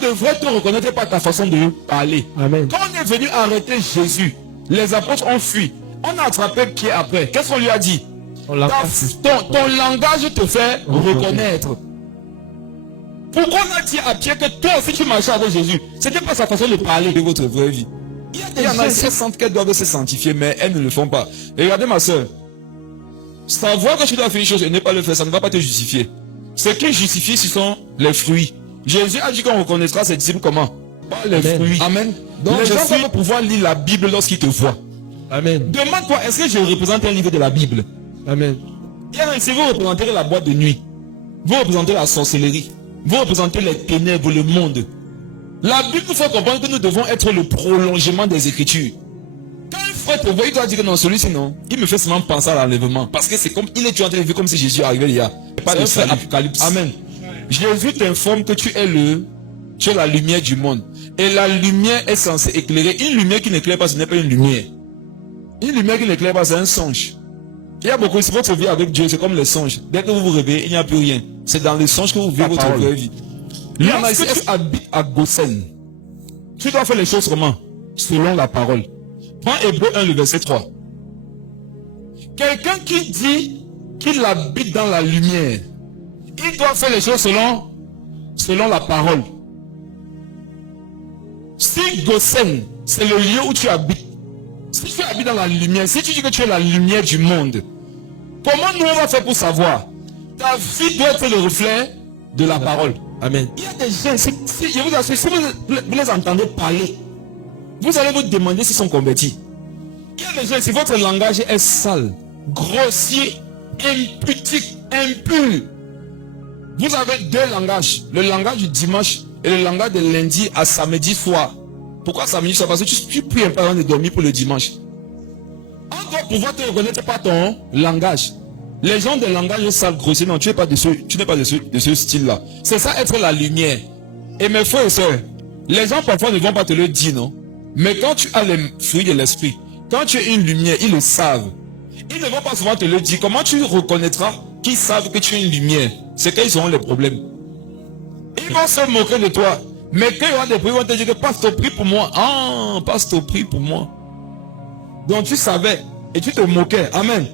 devrait te reconnaître par ta façon de parler. Amen. Quand on est venu arrêter Jésus, les apôtres ont fui. On a attrapé qui est après. Qu'est-ce qu'on lui a dit? Ton langage te fait reconnaître. Pourquoi on a dit à Pierre que toi aussi tu marchais avec Jésus? C'était pas sa façon de parler. De votre vraie vie. Il y en a qui sentent qu'elles doivent se sanctifier, mais elles ne le font pas. Et regardez ma soeur. Savoir que tu dois faire une chose et ne pas le faire, ça ne va pas te justifier. Ce qui justifie, ce sont les fruits. Jésus a dit qu'on reconnaîtra ses disciples comment? Par les fruits. Amen. Donc les gens doivent pouvoir lire la Bible lorsqu'ils te voient. Amen. Demande-toi, est-ce que je représente un livre de la Bible? Amen. Si vous représentez la boîte de nuit, vous représentez la sorcellerie, vous représentez les ténèbres, le monde. La Bible nous fait comprendre que nous devons être le prolongement des Écritures. Quand un frère te voit, il doit dire que non, celui-ci non, il me fait seulement penser à l'enlèvement. Parce que c'est comme, il est en train de vivre comme si Jésus arrivait hier. Pas de frère Apocalypse. Amen. Jésus t'informe que tu es la lumière du monde. Et la lumière est censée éclairer. Une lumière qui n'éclaire pas, ce n'est pas une lumière. Une lumière qui n'éclaire pas, c'est un songe. Il y a beaucoup, si votre vie avec Dieu, c'est comme les songes. Dès que vous vous réveillez, il n'y a plus rien. C'est dans les songes que vous vivez votre vraie vie. Il y en a ici qui habitent à Gosen. Tu dois faire les choses comment? Selon la parole. Prends Hébreu 1, le verset 3. Quelqu'un qui dit qu'il habite dans la lumière, il doit faire les choses selon la parole. Si Gosen, c'est le lieu où tu habites, si tu habites dans la lumière, si tu dis que tu es la lumière du monde, comment nous on va faire pour savoir? Ta vie doit être le reflet de la parole. Amen. Il y a des gens, je vous assure, si vous les entendez parler, vous allez vous demander s'ils sont convertis. Il y a des gens, si votre langage est sale, grossier, impudique, impur, vous avez deux langages. Le langage du dimanche et le langage de lundi à samedi soir. Pourquoi samedi soir? Parce que tu pries un peu avant de dormir pour le dimanche. On doit pouvoir te reconnaître par ton langage. Les gens de langage sale, grossier, non, tu n'es pas de ce style-là. C'est ça être la lumière. Et mes frères et sœurs, les gens parfois ne vont pas te le dire, non? Mais quand tu as les fruits de l'esprit, quand tu es une lumière, ils le savent. Ils ne vont pas souvent te le dire. Comment tu reconnaîtras qu'ils savent que tu es une lumière? C'est qu'ils auront les problèmes. Ils vont se moquer de toi. Mais quand il y aura des prix, ils vont te dire que pasteur, prie pour moi. Ah, pasteur, prie pour moi. Donc tu savais et tu te moquais. Amen.